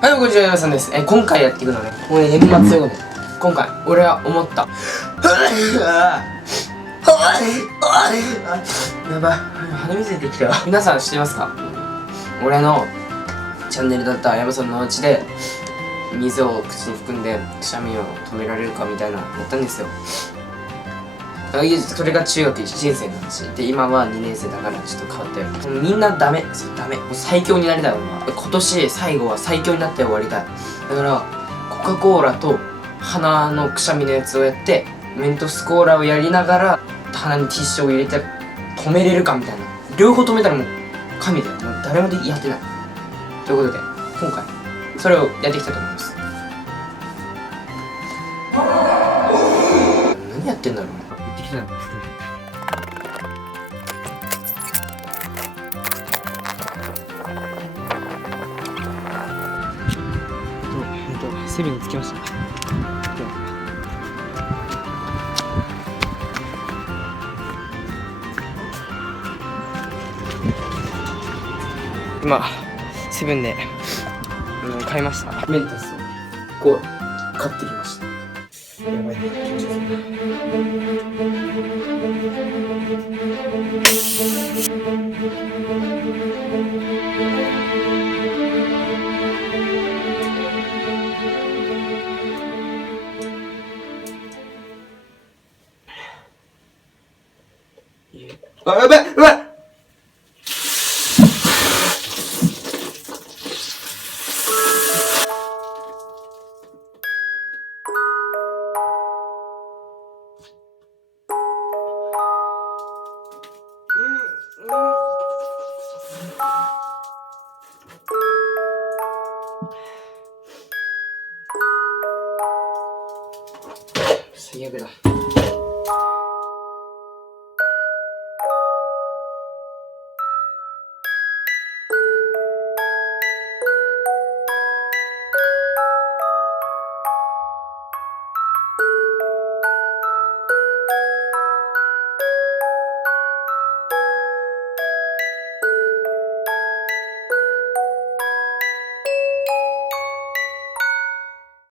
はい、こんにちは、皆さんです。今回やっていくのはね、もうね、年末ということで、今回、俺は思った。やばい、鼻水出てきたよ。皆さん知ってますか？俺のチャンネルだった山さんのお家で、水を口に含んで、くしゃみを止められるかみたいな、やったんですよ。それが中学1年生の話で、今は2年生だからちょっと変わったよ。みんなダメ、ダメ、もう最強になりたい。俺は今年最後は最強になって終わりたい。だからコカ・コーラと鼻のくしゃみのやつをやって、メントスコーラをやりながら鼻にティッシュを入れて止めれるかみたいな。両方止めたらもう神だよ。もう誰もやってないということで、今回それをやっていきたいと思います。何やってんだろうね。行ってきたよ。セブンに着きました。今セブンで買いました。メンタスをこう買ってきました。やばいね、緊張する。あ、やばいやばい。最悪だ。